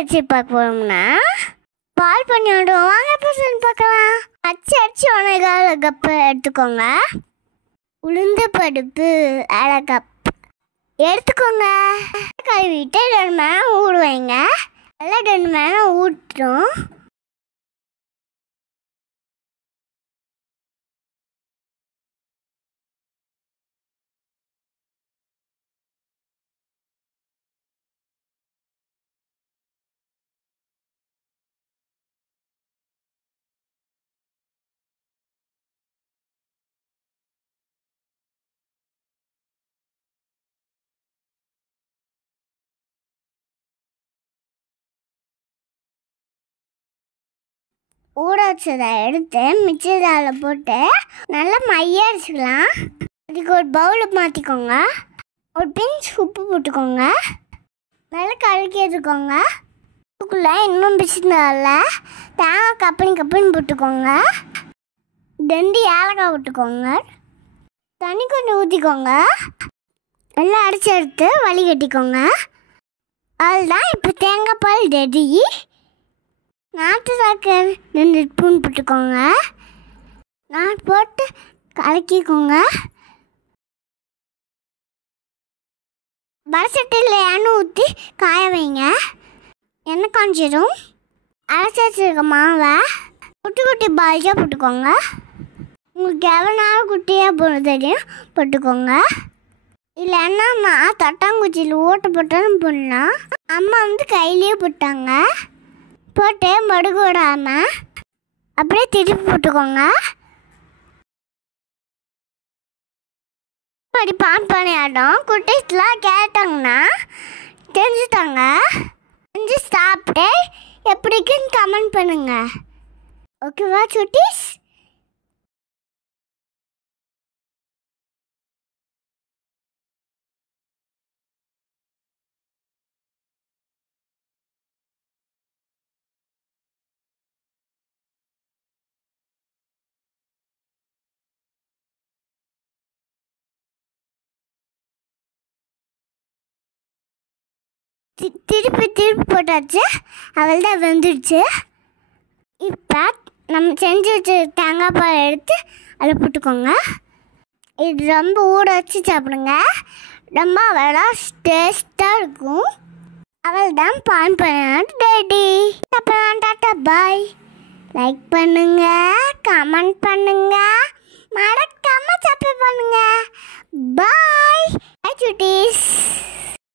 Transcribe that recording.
Recipe பார்க்க போகிறோம்னா பால் பண்ணி விடுவோம். வாங்க இப்போ பார்க்கலாம். அரிசி 1 கப்பு எடுத்துக்கோங்க. உளுந்து பருப்பு 1/2 கப் எடுத்துக்கோங்க. கழுவிட்டு 2 மணி நேரம் ஊற வைங்க. நல்லா 2 மணி நேரம் ஊற்றணும். ஊற வச்சதை எடுத்து மிக்ஸி ஜாரில் போட்டு நல்லா மைய அரைச்சிக்கலாம். அதுக்கு ஒரு பவுலில் மாற்றிக்கோங்க. ஒரு பிஞ்ச் உப்பு போட்டுக்கோங்க. நல்லா கலக்கி எடுத்துக்கோங்க. அதுக்குள்ளே இன்னும் பிடிச்சிருந்தால தேங்காய் கப்பனி போட்டுக்கோங்க. 2 ஏலக்காய் போட்டுக்கோங்க. தண்ணி கொஞ்சம் ஊற்றிக்கோங்க. எல்லாம் அரைச்சி எடுத்து வடிகட்டிக்கோங்க. அதுதான் இப்போ தேங்காய் பால் ரெடி. நாட்டு சர்க்கரை 2 ஸ்பூன் போட்டுக்கோங்க. நான் போட்டு கலக்கிக்கோங்க. வடசட்டியில் எண்ணெய் ஊற்றி காய வைங்க. எண்ணெய் காஞ்சிடும். அரைச்சி வச்சுருக்க மாவை குட்டி குட்டி பால்ஸாக போட்டுக்கோங்க. உங்களுக்கு எவ்வளோ குட்டியாக போட தெரியும் போட்டுக்கோங்க. இல்லைன்னா நான் தட்டாங்குச்சியில் ஓட்ட போட்டாலும் போடலாம். அம்மா கையிலேயே போட்டாங்க. போட்டு மடுகு விடாமல் அப்படியே திருப்பி போட்டுக்கோங்க. அப்படி பான் பண்ணியாட்டம் குட்டீஸ்லாம் கேட்டாங்கன்னா தெரிஞ்சுட்டாங்க. செஞ்சு சாப்பிட்டு எப்படிக்குன்னு கமெண்ட் பண்ணுங்க. ஓகேவா சுட்டீஸ்? திருப்பி போட்டாச்சு. அவள் தான் வெந்துடுச்சு. இப்போ நம்ம செஞ்சு வச்சு தேங்காய் பால் எடுத்து அதில் போட்டுக்கோங்க. இது ரொம்ப ஊற வச்சு சாப்பிடுங்க. ரொம்ப அவ்வளோ டேஸ்ட்டாக இருக்கும். அவள் தான் பான் பண்ண ரெடி. அப்புறம் டாட்டா பாய். லைக் பண்ணுங்க, கமெண்ட் பண்ணுங்க, மறக்காம சப்ஸ்கிரைப் பண்ணுங்க. பாய் சுட்டீஸ்.